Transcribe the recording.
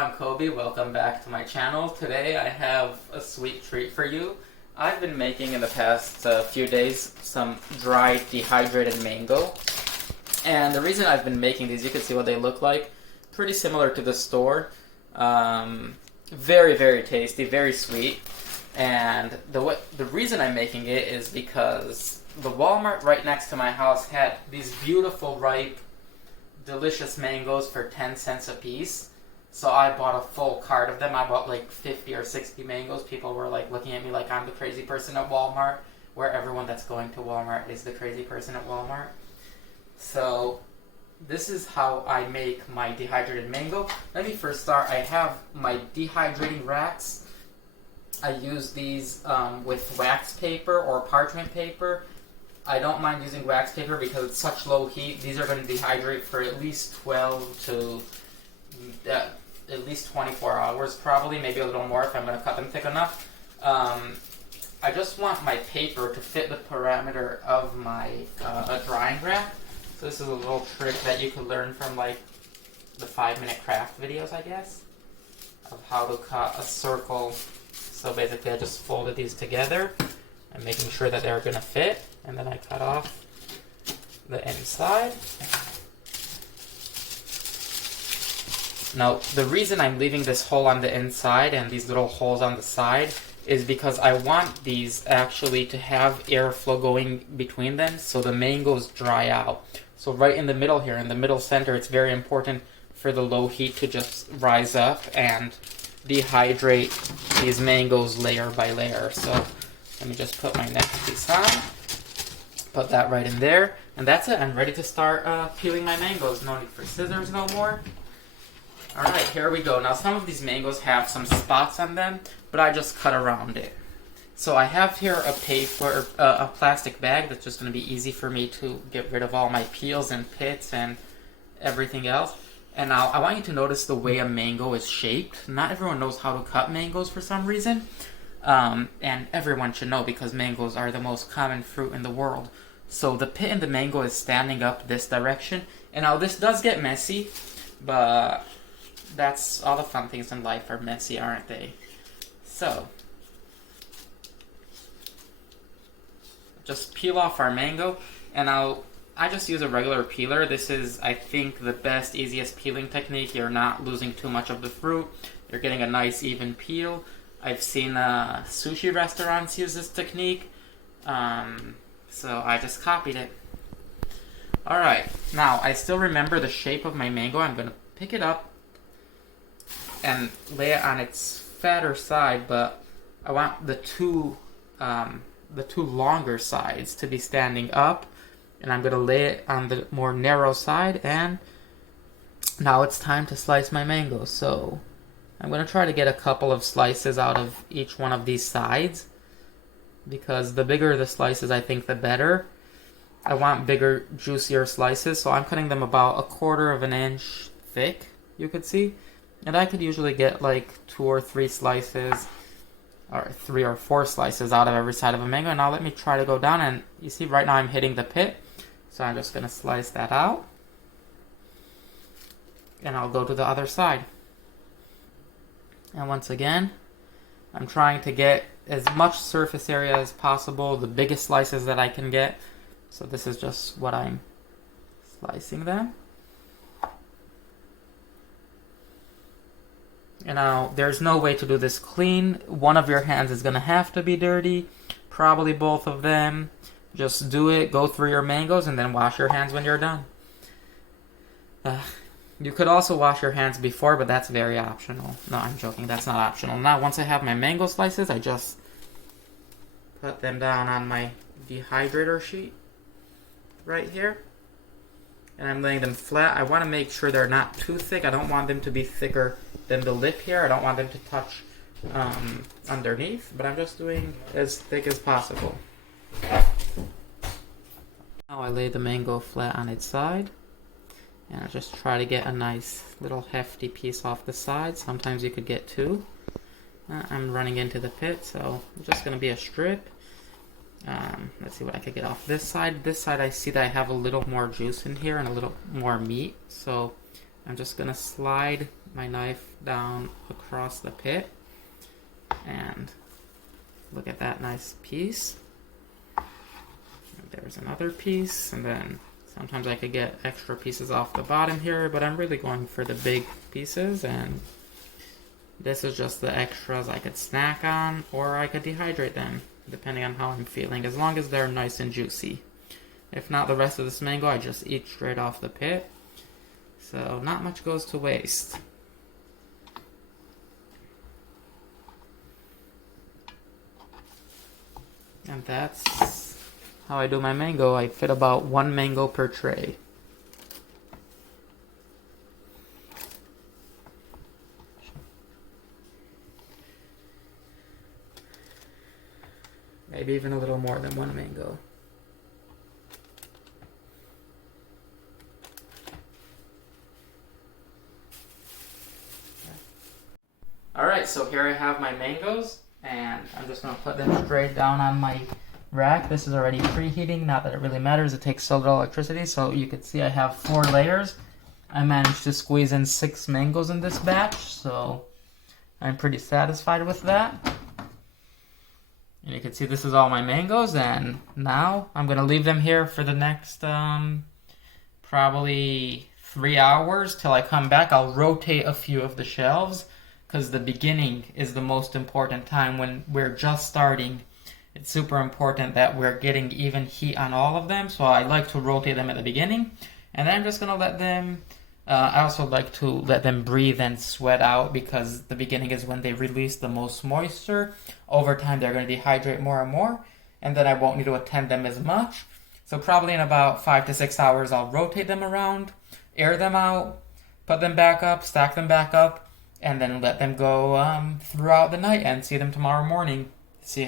I'm Kobe. Welcome back to my channel. Today I have a sweet treat for you. I've been making in the past few days some dried dehydrated mango. And the reason I've been making these, you can see what they look like. Pretty similar to the store. Very, very tasty, very sweet. And the reason I'm making it is because the Walmart right next to my house had these beautiful, ripe, delicious mangoes for 10 cents a piece. So I bought a full cart of them. I bought like 50 or 60 mangoes. People were like looking at me like I'm the crazy person at Walmart, where everyone that's going to Walmart is the crazy person at Walmart. So this is how I make my dehydrated mango. Let me first start. I have my dehydrating racks. I use these with wax paper or parchment paper. I don't mind using wax paper because it's such low heat. These are going to dehydrate for at least 12 to at least 24 hours probably, maybe a little more if I'm going to cut them thick enough. I just want my paper to fit the parameter of my drying rack. So this is a little trick that you could learn from like the 5-minute craft videos, I guess, of how to cut a circle. So basically I just folded these together and making sure that they're going to fit. And then I cut off the inside. Now, the reason I'm leaving this hole on the inside and these little holes on the side is because I want these actually to have airflow going between them so the mangoes dry out. So right in the middle here, in the middle center, it's very important for the low heat to just rise up and dehydrate these mangoes layer by layer. So let me just put my next piece on. Put that right in there, and that's it. I'm ready to start peeling my mangoes. No need for scissors no more. Alright, here we go. Now some of these mangoes have some spots on them, but I just cut around it. So I have here a paper, a plastic bag that's just going to be easy for me to get rid of all my peels and pits and everything else. And now I want you to notice the way a mango is shaped. Not everyone knows how to cut mangoes for some reason. And everyone should know because mangoes are the most common fruit in the world. So the pit in the mango is standing up this direction. And now this does get messy, but that's all the fun things in life are messy, aren't they? So just peel off our mango, and I just use a regular peeler. This is, I think, the best, easiest peeling technique. You're not losing too much of the fruit. You're getting a nice even peel. I've seen sushi restaurants use this technique, so I just copied it. Alright, now I still remember the shape of my mango. I'm going to pick it up and lay it on its fatter side, but I want the two longer sides to be standing up, and I'm going to lay it on the more narrow side, and now it's time to slice my mango. So I'm going to try to get a couple of slices out of each one of these sides, because the bigger the slices, I think, the better. I want bigger, juicier slices, so I'm cutting them about 1/4 of an inch thick, you could see. And I could usually get like 2 or 3 slices, or 3 or 4 slices out of every side of a mango. Now let me try to go down, and you see right now I'm hitting the pit, so I'm just going to slice that out. And I'll go to the other side. And once again, I'm trying to get as much surface area as possible, the biggest slices that I can get. So this is just what I'm slicing them. And now, there's no way to do this clean. One of your hands is going to have to be dirty, probably both of them. Just do it, go through your mangoes, and then wash your hands when you're done. You could also wash your hands before, but that's very optional. No, I'm joking. That's not optional. Now, once I have my mango slices, I just put them down on my dehydrator sheet right here. And I'm laying them flat. I want to make sure they're not too thick. I don't want them to be thicker than the lip here. I don't want them to touch underneath, but I'm just doing as thick as possible. Now I lay the mango flat on its side. And I just try to get a nice little hefty piece off the side. Sometimes you could get 2. I'm running into the pit, so it's just going to be a strip. Let's see what I could get off this side. This side I see that I have a little more juice in here and a little more meat. So I'm just going to slide my knife down across the pit. And look at that nice piece. And there's another piece, and then sometimes I could get extra pieces off the bottom here, but I'm really going for the big pieces, and this is just the extras I could snack on, or I could dehydrate them, depending on how I'm feeling, as long as they're nice and juicy. If not, the rest of this mango I just eat straight off the pit, so not much goes to waste. And that's how I do my mango. I fit about 1 mango per tray. Maybe even a little more than 1 mango. Alright, so here I have my mangoes, and I'm just going to put them straight down on my rack. This is already preheating, not that it really matters, it takes so little electricity. So you can see I have 4 layers. I managed to squeeze in 6 mangoes in this batch, so I'm pretty satisfied with that. And you can see this is all my mangoes, and now I'm going to leave them here for the next probably 3 hours till I come back. I'll rotate a few of the shelves, because the beginning is the most important time when we're just starting. It's super important that we're getting even heat on all of them, so I like to rotate them at the beginning. And then I'm just going to let them, I also like to let them breathe and sweat out, because the beginning is when they release the most moisture. Over time they're going to dehydrate more and more, and then I won't need to attend them as much. So probably in about 5 to 6 hours I'll rotate them around, air them out, put them back up, stack them back up, and then let them go throughout the night and see them tomorrow morning. See